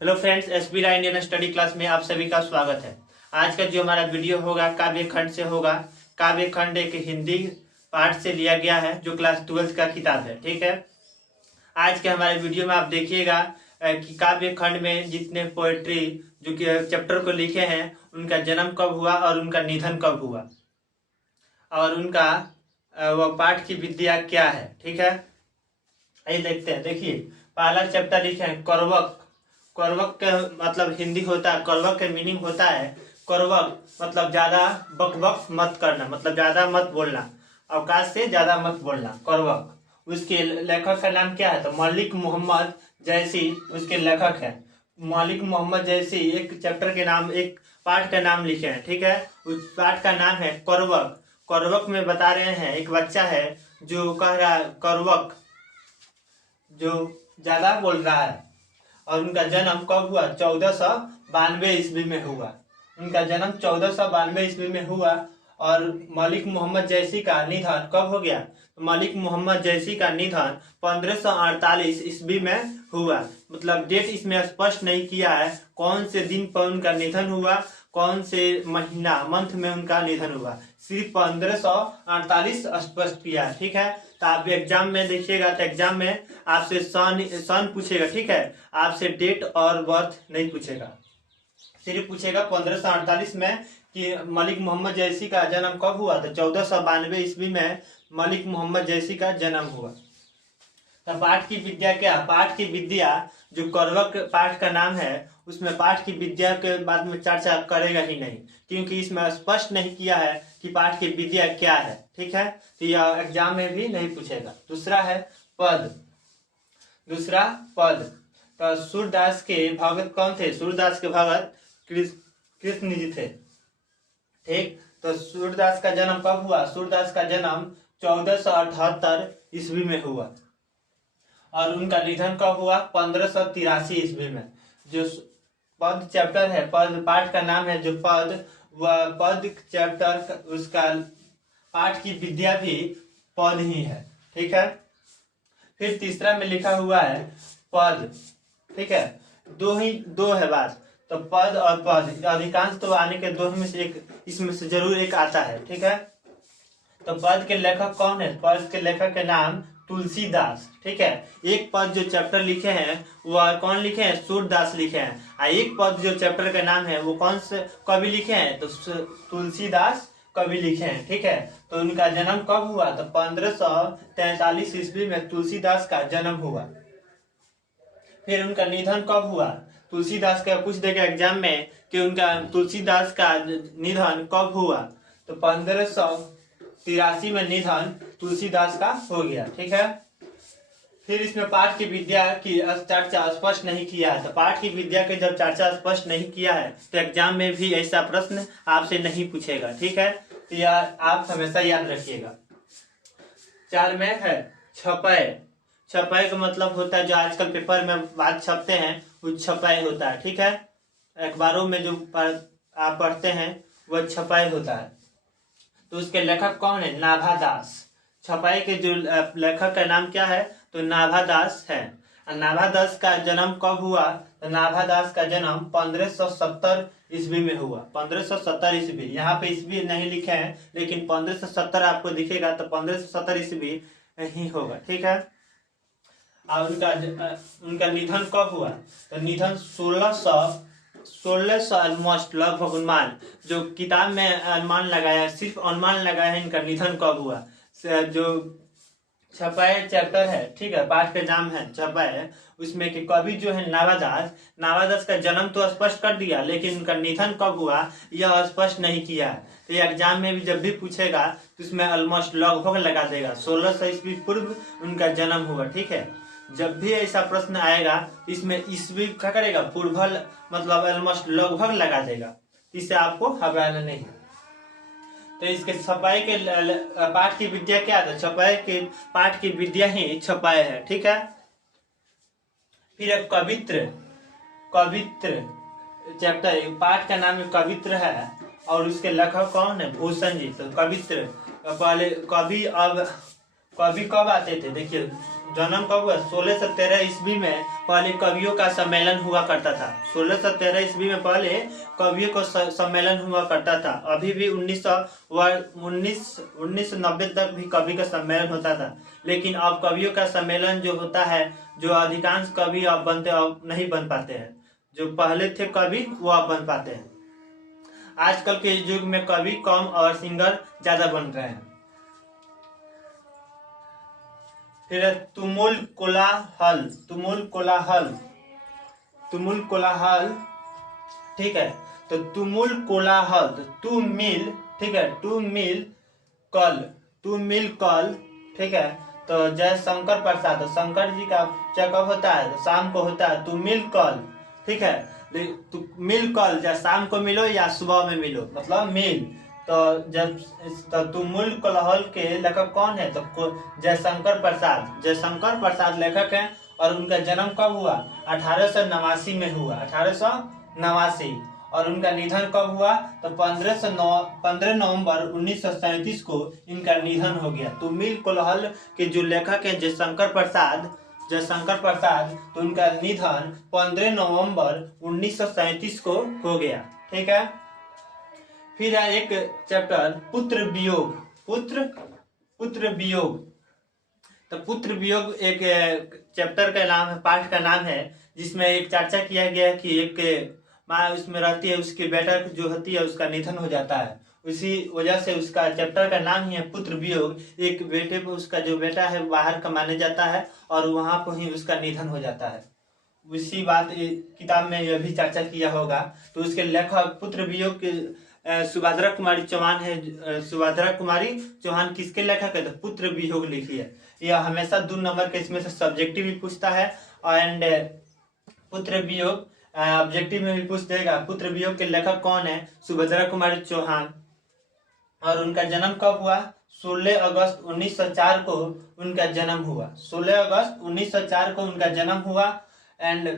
Hello friends, SB राय Indian study class में आप सभी का स्वागत है। आज का जो हमारा वीडियो होगा काव्य खंड से होगा। काव्य खंड एक हिंदी पाठ से लिया गया है जो क्लास 12th का किताब है। ठीक है, आज के हमारे वीडियो में आप देखिएगा कि काव्य खंड में जितने पोएट्री जो कि चैप्टर को लिखे हैं उनका जन्म कब हुआ और उनका निधन कब हुआ और उनका वह पाठ की विद्या क्या है। ठीक है, आइए देखते हैं। देखिए, पहला चैप्टर लिखे हैं कौरवक। कौरवक का मतलब हिंदी होता है, कौरवक का मीनिंग होता है कौरवक मतलब ज्यादा बक बक मत करना, मतलब ज्यादा मत बोलना, अवकाश से ज्यादा मत बोलना, कौरवक। उसके लेखक का नाम क्या है तो मलिक मोहम्मद जैसी उसके लेखक है। मलिक मोहम्मद जैसी एक चैप्टर के नाम, एक पाठ का नाम लिखे हैं। ठीक है, उस पाठ का नाम है कौरवक। कौरवक में बता रहे हैं एक बच्चा है जो कह रहा है कौरवक, जो ज्यादा बोल रहा है, और उनका जन्म कब हुआ 1492 ईस्वी में हुआ। उनका जन्म 1492 ईस्वी में हुआ और मलिक मोहम्मद जैसी का निधन कब हो गया तो मलिक मोहम्मद जैसी का निधन 1548 ईस्वी में हुआ। मतलब डेट इसमें स्पष्ट नहीं किया है कौन से दिन पर उनका निधन हुआ, कौन से महीना मंथ में उनका निधन हुआ, सिर्फ 1548 स्पष्ट किया है। ठीक है, तो आप एग्जाम में देखिएगा तो एग्जाम में आपसे सन पूछेगा। ठीक है, आपसे डेट और बर्थ नहीं पूछेगा, सिर्फ पूछेगा 1548 में कि मलिक मोहम्मद जैसी का जन्म कब हुआ तो 1492 ईस्वी में मलिक मोहम्मद जैसी का जन्म हुआ। तो पाठ की विद्या क्या, पाठ की विद्या जो कौरवक पाठ का नाम है उसमें पाठ की विद्या के बाद में चर्चा करेगा ही नहीं, क्योंकि इसमें स्पष्ट नहीं किया है कि पाठ की विद्या क्या है। ठीक है, तो यह एग्जाम में भी नहीं पूछेगा। दूसरा है पद। दूसरा पद, तो सूरदास के भगत कौन थे, सूरदास के भगत कृष्ण जी थे। ठीक, तो सूरदास का जन्म कब हुआ, सूरदास का जन्म 1478 ईस्वी में हुआ और उनका निधन कब हुआ 1583 ईस्वी में। जो पद चैप्टर है, पद पाठ का नाम है जो पद, वह पद चैप्टर उसका पाठ की विद्या भी पद ही है। ठीक है, फिर तीसरा में लिखा हुआ है पद। ठीक है, दो है बात, तो पद और पद अधिकांश तो आने के दो में से एक, इसमें से जरूर एक आता है। ठीक है, तो पद के लेखक कौन है, पद के लेखक के नाम तुलसीदास। ठीक है, एक पद जो चैप्टर लिखे हैं वह कौन लिखे हैं, सूरदास लिखे हैं, और एक पद जो चैप्टर का नाम है वो कौन से कवि लिखे हैं तो तुलसीदास कवि लिखे हैं। ठीक है, तो उनका जन्म कब हुआ तो 1543 ईस्वी में तुलसीदास का जन्म हुआ। फिर उनका निधन कब हुआ, तुलसीदास का पूछ देगा एग्जाम में कि उनका तुलसीदास का निधन कब हुआ तो 1583 में निधन तुलसीदास का हो गया। ठीक है, फिर इसमें पाठ की विद्या की चर्चा स्पष्ट नहीं किया है, तो पाठ की विद्या की जब चर्चा स्पष्ट नहीं किया है तो एग्जाम में भी ऐसा प्रश्न आपसे नहीं पूछेगा। ठीक है, तो यह आप हमेशा याद रखिएगा। 4 में है छपय। छपय का मतलब होता है जो आजकल पेपर में बात छपते हैं वो छपय होता है। ठीक है, अखबारों में जो आप पढ़ते हैं वह छपय होता है। तो उसके लेखक कौन है, नाभादास। छपाई के जो लेखक का नाम क्या है तो नाभादास है। नाभादास का जन्म कब हुआ तो नाभादास का जन्म 1570 ईस्वी में हुआ। 1570 ईस्वी, यहाँ पे ईस्वी नहीं लिखे हैं लेकिन 1570 आपको दिखेगा तो 1570 ईस्वी ही होगा। ठीक है, और उनका निधन कब हुआ तो निधन 1600 ऑलमोस्ट लगभग अनुमान, जो किताब में अनुमान लगाया, सिर्फ अनुमान लगाया है इनका निधन कब हुआ। जो छपाए चैप्टर है, ठीक है, पाठ का नाम है छपाए, उसमें कि कवि जो है नाभादास, नाभादास का जन्म तो स्पष्ट कर दिया लेकिन उनका निधन कब हुआ यह स्पष्ट नहीं किया। तो ये एग्जाम में भी जब भी पूछेगा तो उसमें ऑलमोस्ट लगभग लगा देगा, 1600 ईस्वी पूर्व उनका जन्म हुआ। ठीक है, जब भी ऐसा प्रश्न आएगा इसमें ईस्वी क्या करेगा, पूर्वल मतलब ऑलमोस्ट लगभग लगा देगा, इससे आपको घबराना नहीं। तो इसके छपाई के पाठ की विद्या क्या है, छपाई के पाठ की विद्या ही छपाई है। ठीक है, फिर एक कवित्र। कवित्र चैप्टर, पाठ का नाम कवित्र है और उसके लेखक कौन है, भूषण जी। तो कवित्र पहले कवि, अब कवि कब आते थे देखिए, जन्म कब हुआ? 1613 ईस्वी में पहले कवियों का सम्मेलन हुआ करता था। 1613 ईस्वी में पहले कवियों का सम्मेलन हुआ करता था। अभी भी 1990 तक भी कवि का सम्मेलन होता था, लेकिन अब कवियों का सम्मेलन जो होता है, जो अधिकांश कवि अब नहीं बन पाते हैं। जो पहले थे कवि वो अब बन पाते हैं। आजकल के युग में कवि कम और सिंगर ज्यादा बन रहे हैं। फिर तुमुल कोलाहल, तुमुल कोलाहल, तुमुल कोलाहल, ठीक है। तो तुमुल कोलाहल, टू मिल, ठीक है, टू मिल कल, टू मिल कल, ठीक है। तो जय शंकर प्रसाद, तो शंकर जी का कब होता है? तो शाम को होता है। तू मिल कल, ठीक है। तू मिल कल, या शाम को मिलो या सुबह में मिलो, मतलब मिल। तो जब तो तुमुल कोलाहल के लेखक कौन है? तो जयशंकर प्रसाद, जयशंकर प्रसाद लेखक हैं। और उनका जन्म कब हुआ? 1889 में हुआ, 1889। और उनका निधन कब हुआ? तो 15 नवंबर 1937 को इनका निधन हो गया। तुमुल कोलाहल के जो लेखक हैं जयशंकर प्रसाद, जयशंकर प्रसाद, तो उनका निधन 15 नवंबर 1937 को हो गया, ठीक है। फिर है एक चैप्टर पुत्र वियोग, पुत्र वियोग। तो पुत्र वियोग एक चैप्टर का नाम है, पाठ का नाम है, जिसमें एक चर्चा किया गया है कि एक माँ उसमें रहती है, उसकी बेटा जो होती है उसका निधन हो जाता है। उसी वजह से उसका चैप्टर का नाम ही है पुत्र वियोग। एक बेटे पर उसका जो बेटा है बाहर कमाने जाता है और वहां पर ही उसका निधन हो जाता है। उसी बात किताब में यह भी चर्चा किया होगा। तो उसके लेखक पुत्र वियोग के सुभद्रा कुमारी चौहान है। सुभद्रा कुमारी चौहान किसके लेखक है? तो पुत्र वियोग लिखी है। यह हमेशा 2 नंबर के इसमें से सब्जेक्टिव भी पूछता है एंड पुत्र वियोग ऑब्जेक्टिव में भी पूछ देगा। पुत्र वियोग के लेखक कौन है? सुभद्रा कुमारी चौहान। और उनका जन्म कब हुआ? 16 अगस्त 1904 को उनका जन्म हुआ। 16 अगस्त 1904 को उनका जन्म हुआ। एंड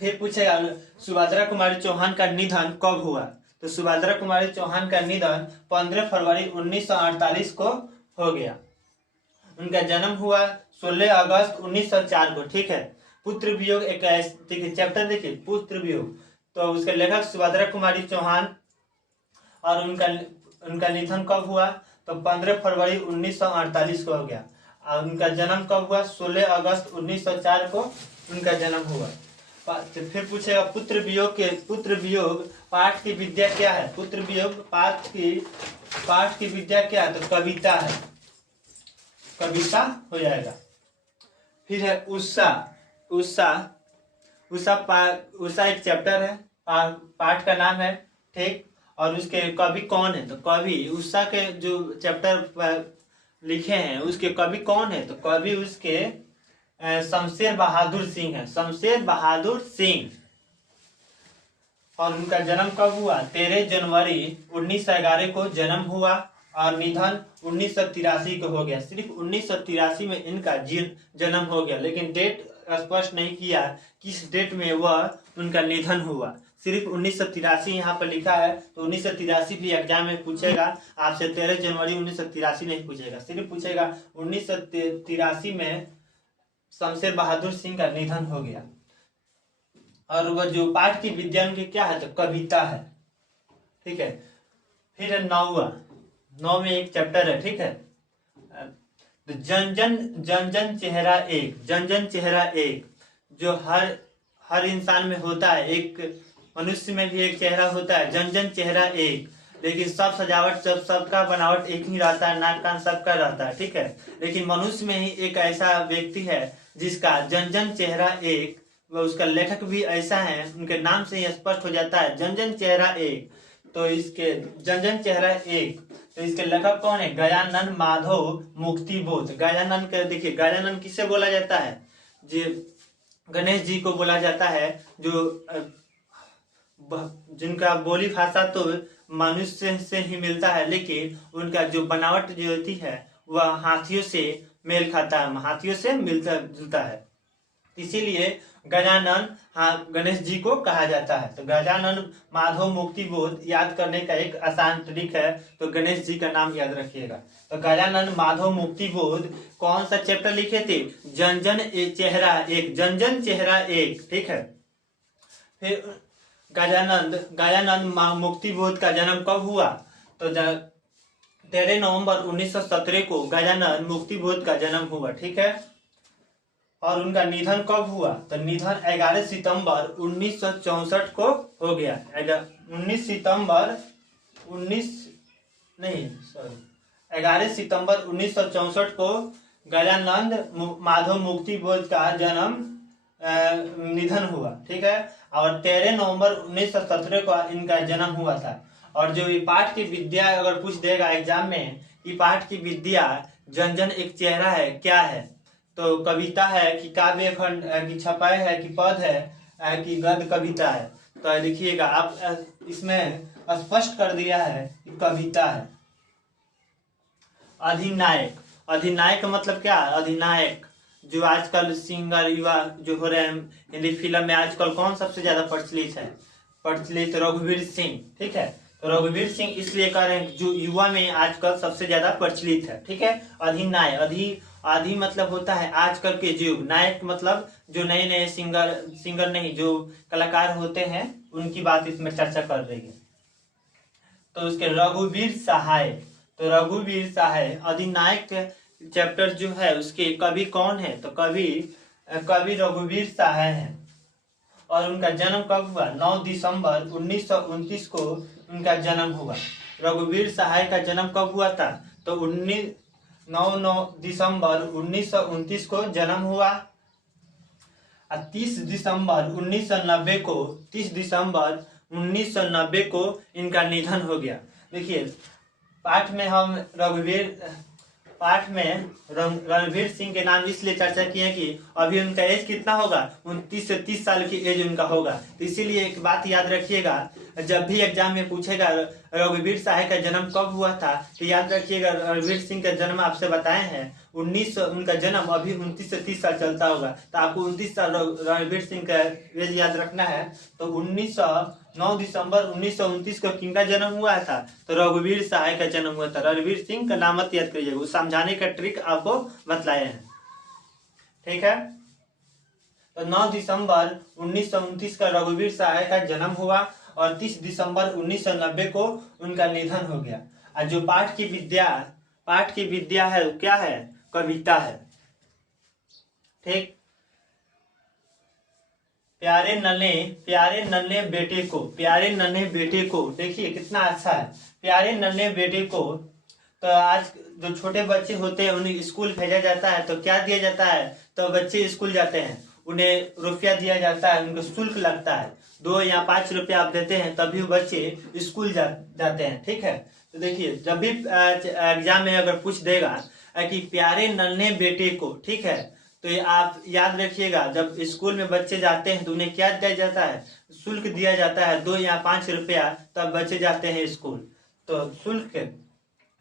फिर पूछेगा सुभद्रा कुमारी चौहान का निधन कब हुआ? तो सुभद्रा कुमारी चौहान का निधन 15 फरवरी 1948 को हो गया। उनका जन्म हुआ 16 अगस्त 1904 को, ठीक है। पुत्र वियोग एक देखिए चैप्टर, देखिए पुत्र वियोग। तो उसके लेखक सुभद्रा कुमारी चौहान। और उनका निधन कब हुआ? तो 15 फरवरी 1948 को हो गया। और उनका जन्म कब हुआ? 16 अगस्त 1904 को उनका जन्म हुआ। तो फिर पूछेगा पुत्र वियोग पाठ की विद्या क्या है? पुत्र वियोग पाठ की विद्या क्या है? तो कविता है, कविता हो जाएगा। फिर है उषा एक चैप्टर है, पाठ का नाम है, ठीक। और उसके कवि कौन है? तो कवि उषा के जो चैप्टर लिखे हैं उसके कवि कौन है? तो कवि उसके शमशेर बहादुर सिंह है, शमशेर बहादुर सिंह। और उनका जन्म कब हुआ? 13 जनवरी 1911 को जन्म हुआ और निधन 1983 को हो गया। सिर्फ 1983 में इनका जन्म हो गया, लेकिन डेट स्पष्ट नहीं किया किस डेट में वह उनका निधन हुआ। सिर्फ 1983 यहाँ पर लिखा है। तो 1983 भी एग्जाम में पूछेगा आपसे। 13 जनवरी 1983 नहीं पूछेगा, सिर्फ पूछेगा 1983 में शमशेर बहादुर सिंह का निधन हो गया। और वह जो पाठ की विद्या उनकी क्या है? तो कविता है, ठीक है। फिर 9 में एक चैप्टर है, ठीक है। तो जन जन चेहरा एक, जन चेहरा एक, जो हर इंसान में होता है। एक मनुष्य में भी एक चेहरा होता है, जन चेहरा एक। लेकिन सब सजावट सबका बनावट एक ही रहता है, नाक कान सबका रहता है, ठीक है। लेकिन मनुष्य में ही एक ऐसा व्यक्ति है जिसका जन चेहरा एक, वह उसका लेखक भी ऐसा है, उनके नाम से ही स्पष्ट हो जाता है जन चेहरा एक। तो इसके जन चेहरा एक, तो इसके लेखक कौन है? गजानन माधव मुक्तिबोध। गजानन के देखिए, गजानन किसे बोला जाता है? जी गणेश जी को बोला जाता है, जो जिनका बोली भाषा तो मनुष्य से ही मिलता है, लेकिन उनका जो बनावट जो होती है वह हाथियों से मेल खाता है, हाथियों से मिलता जुलता है। इसीलिए गजानन, हाँ, गणेश जी को कहा जाता है। तो गजानन माधव मुक्ति बोध याद करने का एक आसान ट्रिक है, तो गणेश जी का नाम याद रखिएगा। तो गजानन माधव मुक्ति बोध कौन सा चैप्टर लिखे थे? जन जन चेहरा एक, जन जन चेहरा एक, ठीक है। फिर गजानंद मुक्ति बोध का जन्म कब हुआ? तो 13 नवंबर 1917 को गजानन मुक्ति बोध का जन्म हुआ, ठीक है। और उनका निधन कब हुआ? तो निधन 11 सितंबर 1964 को हो गया। 19 सितंबर 11 सितंबर 1964 को गजानंद माधव मुक्ति बोध का जन्म निधन हुआ, ठीक है। और 13 नवंबर 1917 को इनका जन्म हुआ था। और जो ये पाठ की विद्या अगर पूछ देगा एग्जाम में, ये पाठ की विद्या जन जन एक चेहरा है, क्या है? तो कविता है कि काव्य खंड की छपाई है कि पद है कि गद्य कविता है? तो देखिएगा आप इसमें स्पष्ट कर दिया है कि कविता है। अधिनायक, अधिनायक का मतलब क्या? अधिनायक जो आजकल सिंगर युवा जो हो रहे हैं हिंदी फिल्म में आजकल कौन सबसे ज्यादा प्रचलित है? प्रचलित रघुवीर सिंह, ठीक है। तो रघुवीर सिंह इसलिए कह रहे हैं जो युवा में आजकल सबसे ज्यादा प्रचलित है, ठीक है। अधिनायक, आदि मतलब होता है आजकल के युग, नायक मतलब जो नए नए सिंगर नहीं, जो कलाकार होते हैं उनकी बात इसमें चर्चा कर रही है। तो उसके रघुवीर सहाय, तो रघुवीर सहाय अधिनायक चैप्टर जो है उसके कवि कौन है? तो कवि रघुवीर सहाय है। और उनका जन्म कब हुआ? 9 दिसंबर 1929 को उनका जन्म हुआ। रघुवीर सहाय का जन्म कब हुआ था? तो 9 दिसंबर 1929 को जन्म हुआ। 30 दिसंबर 1990 को इनका निधन हो गया। देखिए पाठ में रणवीर सिंह के नाम इसलिए चर्चा किए कि अभी उनका एज कितना होगा? 29 से 30 साल की एज उनका होगा। तो इसीलिए एक बात याद रखिएगा, जब भी एग्जाम में पूछेगा रघुवीर सहाय का जन्म कब हुआ था, तो याद रखिएगा रणवीर सिंह का जन्म आपसे बताए हैं 19, उनका जन्म अभी 29 से 30 साल चलता होगा। तो आपको 29 साल रणवीर सिंह का एज याद रखना है। तो 9 दिसंबर 1929 को किनका जन्म हुआ था? तो रघुवीर सहाय का जन्म हुआ था। रणवीर सिंह का नाम मत याद करिएगा, समझाने का ट्रिक आपको बतलाए हैं, ठीक है। तो 9 दिसंबर 1929 का रघुवीर सहाय का जन्म हुआ और 30 दिसंबर 1990 को उनका निधन हो गया। और जो पाठ की विद्या है वो क्या है? कविता है, ठीक। प्यारे नन्हे बेटे को देखिए कितना अच्छा है, प्यारे नन्हे बेटे को। तो आज जो छोटे बच्चे होते हैं उन्हें स्कूल भेजा जाता है, तो क्या दिया जाता है? तो बच्चे स्कूल जाते हैं, उन्हें रुपया दिया जाता है, उनको शुल्क लगता है, 2 या 5 रुपया आप देते हैं तभी बच्चे स्कूल जाते हैं, ठीक है। तो देखिए जब भी एग्जाम में अगर पूछ देगा कि प्यारे नन्हे बेटे को, ठीक है, तो ये आप याद रखिएगा जब स्कूल में बच्चे जाते हैं तो उन्हें क्या दिया जाता है? शुल्क दिया जाता है, 2 या 5 रुपया, तब बच्चे जाते हैं स्कूल। तो शुल्क,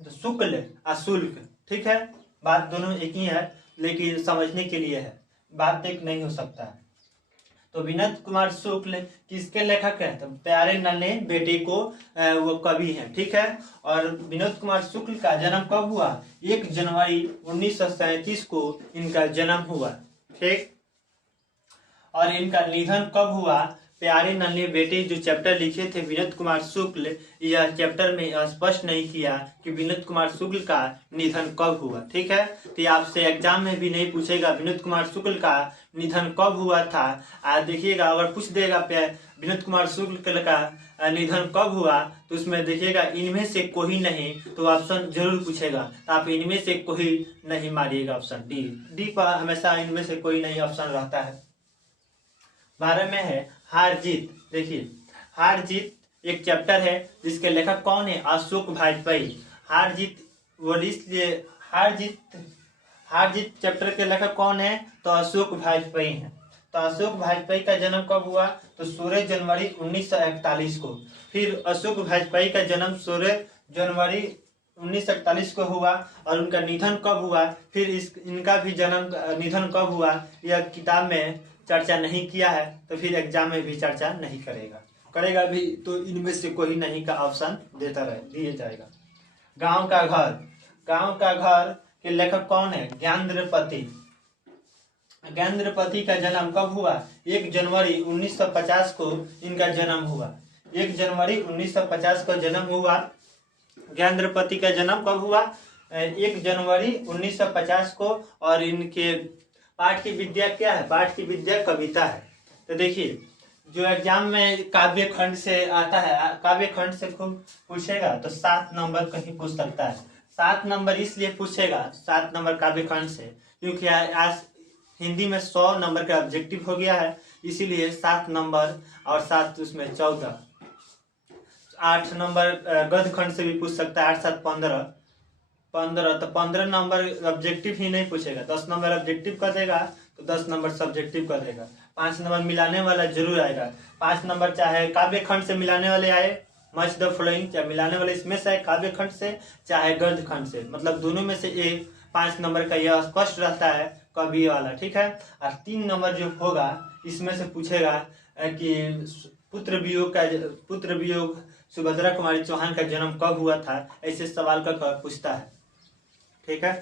तो शुक्ल शुल्क, ठीक है। बात दोनों एक ही है लेकिन समझने के लिए है, बात एक नहीं हो सकता है। तो विनोद कुमार शुक्ल किसके लेखक हैं? तो प्यारे नन्हे बेटे को वो कवि हैं, ठीक है। और विनोद कुमार शुक्ल का जन्म कब हुआ? 1 जनवरी 1937 को इनका जन्म हुआ, ठीक। और इनका निधन कब हुआ? प्यारे नन्हे बेटे जो चैप्टर लिखे थे विनोद कुमार शुक्ल, यह चैप्टर में स्पष्ट नहीं किया कि विनोद कुमार शुक्ल का निधन कब हुआ, ठीक है। तो आपसे एग्जाम में भी नहीं पूछेगा विनोद कुमार शुक्ल का निधन कब हुआ था। देखिएगा अगर पूछ देगा विनोद कुमार शुक्ल का निधन कब हुआ, तो उसमें देखिएगा इनमें से कोई नहीं, तो ऑप्शन जरूर पूछेगा। तो आप इनमें से कोई नहीं मारिएगा, ऑप्शन डी पर हमेशा इनमें से कोई नहीं ऑप्शन रहता है। 12 में है हार जीत। देखिए हार जीत एक चैप्टर है जिसके लेखक कौन है? अशोक वाजपेयी। हार जीत वो इसलिए हार जीत चैप्टर के लेखक कौन है? तो अशोक वाजपेयी हैं। तो अशोक वाजपेयी का जन्म कब हुआ? तो 16 जनवरी 1941 को। फिर अशोक वाजपेयी का जन्म 16 जनवरी 1941 को हुआ। और उनका निधन कब हुआ? फिर इनका भी निधन कब हुआ? यह किताब में चर्चा नहीं किया है तो फिर एग्जाम में भी चर्चा नहीं करेगा भी तो इनमें से कोई नहीं का ऑप्शन दिया जाएगा। गांव का घर के लेखक कौन है? ज्ञानेंद्रपति। ज्ञानेंद्रपति का जन्म कब हुआ? 1 जनवरी 1950 को इनका जन्म हुआ। 1 जनवरी 1950 को जन्म हुआ। ज्ञानेंद्रपति का जन्म कब हुआ? 1 जनवरी 1950 को। और इनके पाठ की विद्या क्या है? पाठ की विद्या कविता है। तो देखिए जो एग्जाम में काव्य खंड से आता है, काव्य खंड से खूब पूछेगा तो 7 नंबर कहीं पूछ सकता है। 7 नंबर इसलिए पूछेगा 7 नंबर काव्य खंड से क्योंकि आज हिंदी में 100 नंबर का ऑब्जेक्टिव हो गया है, इसीलिए 7 नंबर और 7 उसमें 14। 8 नंबर गद्य खंड से भी पूछ सकता है। 8 7 15 तो 15 नंबर ऑब्जेक्टिव ही नहीं पूछेगा। 10 नंबर ऑब्जेक्टिव कर देगा तो 10 नंबर सब्जेक्टिव कर देगा। 5 नंबर मिलाने वाला जरूर आएगा। 5 नंबर चाहे काव्य खंड से मिलाने वाले आए, मच द फॉलोइंग, चाहे मिलाने वाले इसमें से काव्य खंड से चाहे गद्य खंड से, मतलब दोनों में से एक 5 नंबर का यह स्पष्ट रहता है कवि वाला, ठीक है। और 3 नंबर जो होगा इसमें से पूछेगा कि पुत्र वियोग सुभद्रा कुमारी चौहान का जन्म कब हुआ था, ऐसे सवाल का पूछता है, ठीक है।